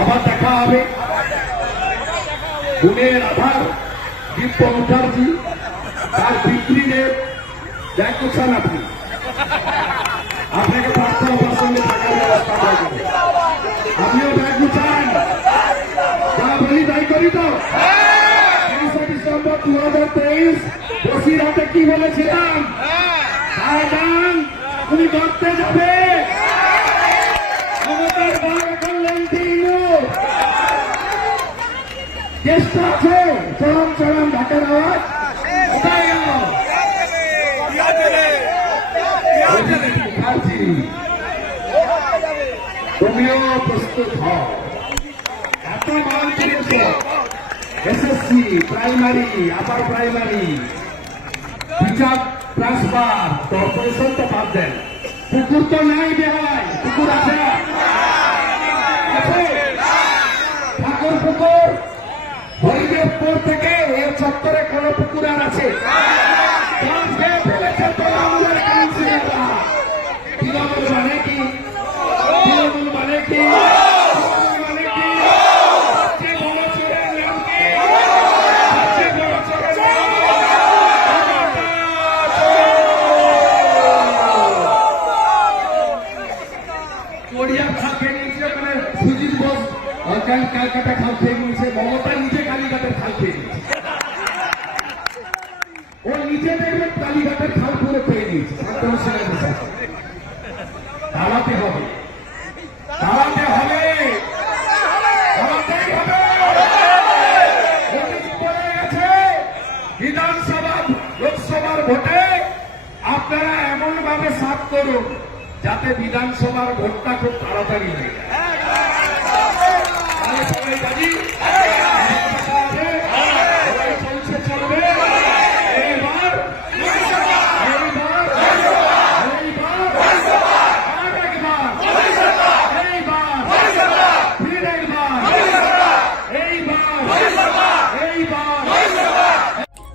আবার দেখা হবে। গুণের আধার দীপ্ত মুখার্জি তার আপনি। আপনাকে প্রার্থনা থাকার ব্যবস্থা বলি তাই করি তো। ডিসেম্বর দু হাজার তেইশ বসির কি বলেছিলাম? হ্যাঁ। উনি করতে যাবেন। চেষ্টা আছে। চরম চরম ঢাকার আওয়াজ। কোথায় গেল তুমিও প্রস্তুত হও। এত মান করেছ SSC primary upper primary teacher transfer corporation তো বাদ দেন। তো নাই বেহায় পুকুর আছে? চত্বরে কোন পুকুর আর আছে। তৃণমূল মানে কি তৃণমূল মানে কি? তৃণমূল কি? সবচেয়ে বড় চোরের নাম কি? সবচেয়ে বড় চোরের নাম কোরিয়ার খাল খেয়ে নিয়েছে ওখানে সুজিত বোস। আহ, ক্যাল- ক্যালকাটা খাল খেয়ে নিয়েছে মমতা নিজে কালীঘাটের খাল খেয়ে নিয়েছে ও নিজে দেখবে কালীঘাটের খাল পুরো খেয়ে নিয়েছে দাঁড়াতে হবে। দাঁড়াতে হবে। আপনারা এমন ভাবে সাফ করুন, যাতে বিধানসভার ভোটটা খুব তাড়াতাড়ি হয়ে যায়।